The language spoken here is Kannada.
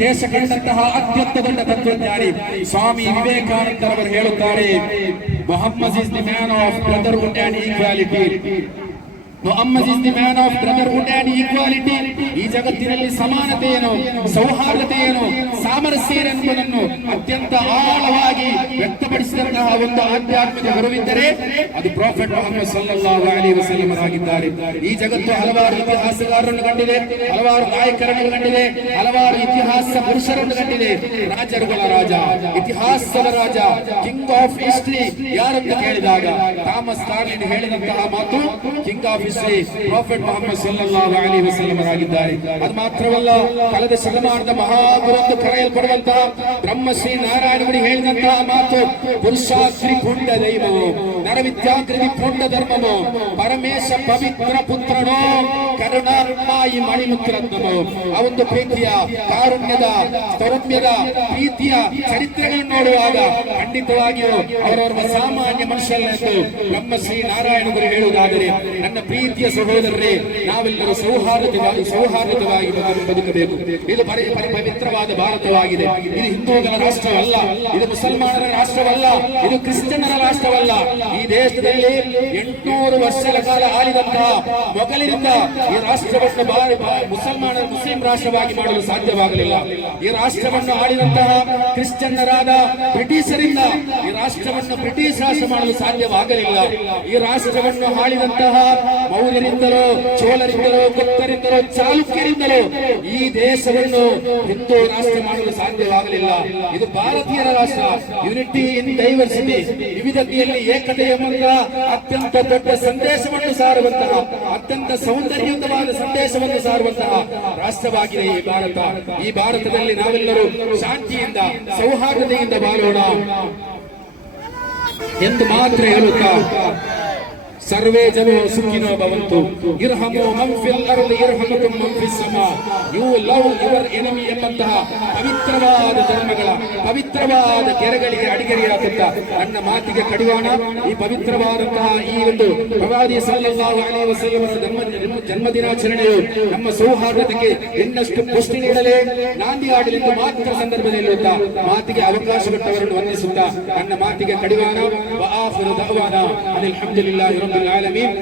ದೇಶ ಕಂಡಂತಹ ಅತ್ಯಂತ ದೊಡ್ಡ ತತ್ವಜ್ಞಾನಿ ಸ್ವಾಮಿ ವಿವೇಕಾನಂದರವರು ಹೇಳುತ್ತಾರೆ Mohammed is the man of brotherhood and equality Mohammed is the man of brotherhood and equality ಈ ಜಗತ್ತಿನಲ್ಲಿ ಸಮಾನತೆಯನ್ನು ಸೌಹಾರ್ದತೆಯನ್ನು ಸಾಮರಸ್ಯ ಎಂಬುದನ್ನು ಅತ್ಯಂತ ಆಳವಾಗಿ ವ್ಯಕ್ತಪಡಿಸಿದಂತಹ ಒಂದು ಆಧ್ಯಾತ್ಮಿಕ ಗುರುವಿದ್ದರೆ ಅದು ಪ್ರಾಫೆಟ್ ಮೊಹಮ್ಮದ್ ಸಲ್ಲಲ್ಲಾಹು ಅಲೈಹಿ ವಸಲ್ಲಮರಾಗಿದ್ದಾರೆ ಈ ಜಗತ್ತು ಹಲವಾರು ಇತಿಹಾಸಗಾರರನ್ನು ಕಂಡಿದೆ, ಹಲವಾರು ನಾಯಕರನ್ನು ಕಂಡಿದೆ, ಹಲವಾರು ಇತಿಹಾಸ ಪುರುಷರನ್ನು ಕಂಡಿದೆ. ರಾಜರುಗಳ ರಾಜ, ಇತಿಹಾಸದ ರಾಜ ಕಿಂಗ್ ಆಫ್ ಹಿಸ್ಟ್ರಿ ಯಾರಂತ ಕೇಳಿದಾಗ, ಥಾಮಸ್ ಕಾರ್ಲಿನ್ ಹೇಳಿದಂತಹ ಮಾತು king of history prophet Muhammad ಸಲ್ಲಲ್ಲಾಹು ಅಲೈಹಿ ವಸಲ್ಲಮರಾಗಿದ್ದಾರೆ ಅದು ಮಾತ್ರವಲ್ಲ, ಕಳೆದ ಶತಮಾನದ ಮಹಾಗುರು ಎಂದು ಕರೆಯಲ್ಪಡುವಂತಹ ಬ್ರಹ್ಮಶ್ರೀ ನಾರಾಯಣಗುಡಿ ಹೇಳಿದಂತಹ ಮಾತು ಪುರುಷಾಶ್ರೀ ಪುಣ್ಯ ದೈವವು ನರವಿದ್ಯಾಗ್ರಿ ಪುಣ್ಯ ಧರ್ಮವು, ಪರಮೇಶ ಪವಿತ್ರ ಪುತ್ರನೋ, ಕರುಣಾರ್ಮಾಯಿ ಮಣಿಮುಕ್ರತ್ನವು ಆ ಒಂದು ಪ್ರೀತಿಯ, ಕಾರುಣ್ಯದ, ಸೌಮ್ಯದ ಪ್ರೀತಿಯ ಚರಿತ್ರೆಗಳನ್ನು ನೋಡುವಾಗ ಖಂಡಿತವಾಗಿಯೂ ಅವರವರ ಸಾಮಾನ್ಯ ಮನುಷ್ಯರೆಂದು ಬ್ರಹ್ಮಶ್ರೀ ನಾರಾಯಣಗುರು ಹೇಳುವುದಾದರೆ, ನನ್ನ ಪ್ರೀತಿಯ ಸಹೋದರರೇ, ನಾವೆಲ್ಲರೂ ಸೌಹಾರ್ದವಾಗಿ ಸೌಹಾರ್ದವಾಗಿ ಬದು- ಬದುಕಬೇಕು. ಇದು ಪವಿತ್ರವಾದ ಭಾರತವಾಗಿದೆ. ಇದು ಹಿಂದೂಗಳ ರಾಷ್ಟ್ರವಲ್ಲ, ಇದು ಮುಸಲ್ಮಾನರ ರಾಷ್ಟ್ರವಲ್ಲ, ಇದು ಕ್ರಿಶ್ಚಿಯನ್ನರ ರಾಷ್ಟ್ರವಲ್ಲ. ಈ ದೇಶದಲ್ಲಿ ಎಂಟುನೂರು ವರ್ಷಗಳ ಕಾಲ ಆಳಿದಂತಹ ಮೊಘಲರಿಂದ ಈ ರಾಷ್ಟ್ರವನ್ನು ಮುಸಲ್ಮಾನರ ಮುಸ್ಲಿಂ ರಾಷ್ಟ್ರವಾಗಿ ಮಾಡಲು ಸಾಧ್ಯವಾಗಲಿಲ್ಲ. ಈ ರಾಷ್ಟ್ರವನ್ನು ಆಳಿದಂತಹ ಕ್ರಿಶ್ಚಿಯನ್ನರಾದ ಬ್ರಿಟಿಷರಿಂದ ಈ ರಾಷ್ಟ್ರವನ್ನು ಬ್ರಿಟಿಷ್ ರಾಷ್ಟ್ರ ಮಾಡಲು ಸಾಧ್ಯವಾಗಲಿಲ್ಲ. ಈ ರಾಷ್ಟ್ರವನ್ನು ಆಳಿದಂತಹ ಮೌರ್ಯರಿಂದಲೋ ಚೋಳರಿಂದಲೋ ಗುಪ್ತರಿಂದಲೋ ಚಾಲುಕ್ಯರಿಂದಲೋ ಈ ದೇಶವನ್ನು ಹಿಂದೂ ರಾಷ್ಟ್ರ ಮಾಡಲು ಸಾಧ್ಯವಾಗಲಿಲ್ಲ. ಇದು ಭಾರತೀಯರ ರಾಷ್ಟ್ರ. ಯುನಿಟಿ ಇನ್ ಡೈವರ್ಸಿಟಿ ವಿವಿಧತೆಯಲ್ಲಿ ಏಕತೆಯ ಮೂಲಕ ಅತ್ಯಂತ ದೊಡ್ಡ ಸಂದೇಶವನ್ನು ಸಾರುವಂತಹ, ಅತ್ಯಂತ ಸೌಂದರ್ಯಯುತವಾದ ಸಂದೇಶವನ್ನು ಸಾರುವಂತಹ ರಾಷ್ಟ್ರವಾಗಿದೆ ಈ ಭಾರತ. ಈ ಭಾರತದಲ್ಲಿ ನಾವೆಲ್ಲರೂ ಶಾಂತಿಯಿಂದ, ಸೌಹಾರ್ದತೆಯಿಂದ ಬಾಳೋಣ. ಎಂದು ಮಾತ್ರ ಹೇಳುತ್ತಾ ಸರ್ವೇ ಜನೋ ಸುಖಿನೋ ಭವಂತು. ಇರ್ಹಮೋ ಮಂ ಫಿಲ್ ಅರ್ದಿ ಇರ್ಹಮಕುಂ ಸಮಾ. ಯು ಲವ್ ಯುವರ್ ಎನಮಿ ಎಂಬಂತಹ ಪವಿತ್ರವಾದ ಧರ್ಮಗಳ, ಪವಿತ್ರವಾದ ಕೆರೆಗಳಿಗೆ ಅಡಿಗೆರೆಯಾಗುತ್ತಾ ನನ್ನ ಮಾತಿಗೆ ಕಡಿವಾಣ. ಈ ಪವಿತ್ರವಾದಂತಹ ಈ ಒಂದು ಪ್ರವಾದಿ ಸಲ್ಲಲ್ಲಾಹು ಅಲೈಹಿ ವಸಲ್ಲಮರ ಜನ್ಮ, ಜನ್ಮ- ಜನ್ಮದಿನಾಚರಣೆಯು ನಮ್ಮ ಸೌಹಾರ್ದತೆಗೆ ಇನ್ನಷ್ಟು ಪುಷ್ಟಿ ನೀಡಲೇ, ನಾಂದಿ ಆಡಲೆಂದು ಮಾತ್ರ ಸಂದರ್ಭದಲ್ಲಿ ಮಾತಿಗೆ ಅವಕಾಶ ಕೊಟ್ಟವರನ್ನು ವಂದಿಸುತ್ತಾ ನನ್ನ ಮಾತಿಗೆ ಕಡಿವಾಣ. ಅನಿಲ್ ಹಮ್ದುಲಿಲ್ಲಾಹಿ العالمين.